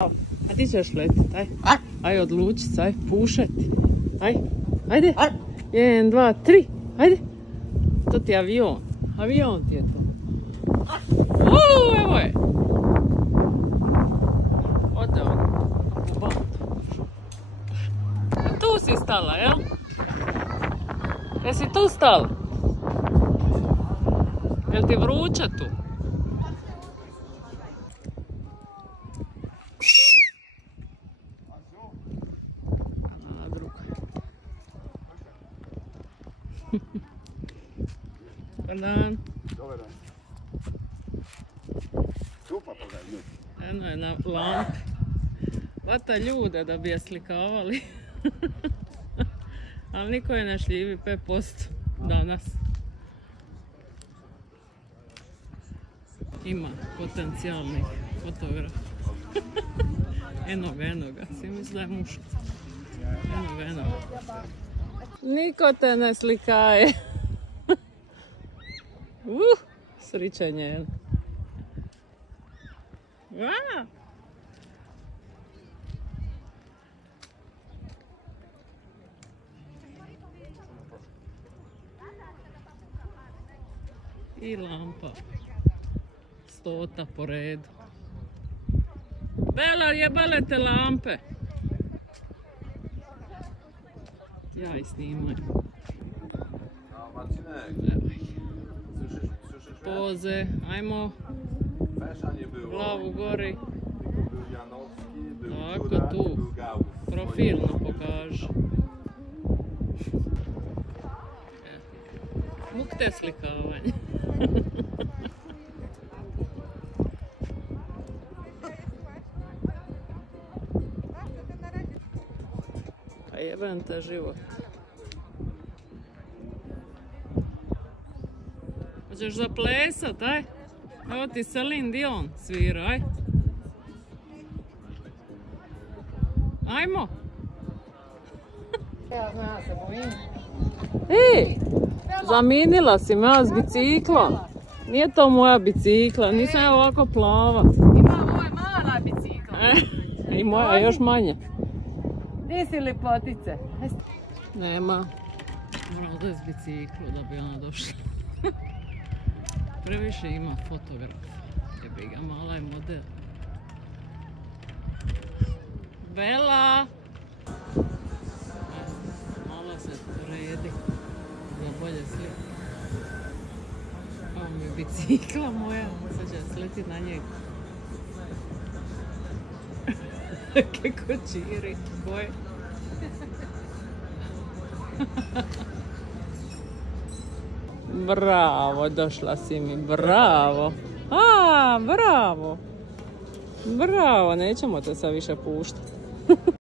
A ti ćeš letit, aj. Aj odlučit, aj pušati. Aj, ajde. 1, 2, 3, ajde. To ti je avion. Avion ti je to. Evo je. Ode on. U bantu. A tu si stala, jel? Jesi tu stala? Jel ti vruće tu? Dobar dan. Dobar dan. Super pogledaj. Eno je na lampi. Vata ljude da bi je slikavali. Ali niko je ne šljivi 5% danas. Ima potencijalnih fotografa. Eno ga. Svi misle da je muško. Eno ga. Niko te ne slikaje. Sričenje. I lampa. 100 po redu. Bela, jebale te lampe. Ja i snimaj. Poze, ajmo. Glavu gori. Tako tu. Profilno pokaži. Muk te slikavanje. A jebem te život. Hoćeš zaplesat, aj? Evo ti Celine Dion svira, aj? Ajmo! Ja znam, se bojim. Ej! Zaminila si me s biciklom. Nije to moja bicikla, nisam ja ovako plava. Ima moja mala bicikla. I moja još manja. Gdje si lipotice? Nema. Moram odvesti biciklu da bi ona došla. Previše ima fotograf. Jebi ga, mala je model. Bela! Malo se redi. Da bolje slika. Ovo mi je bicikla moja. Sad će sleti na njegu. Kako čiri. Koje? Bravo, došla si mi, bravo. Bravo. Bravo, nećemo te sad više puštati.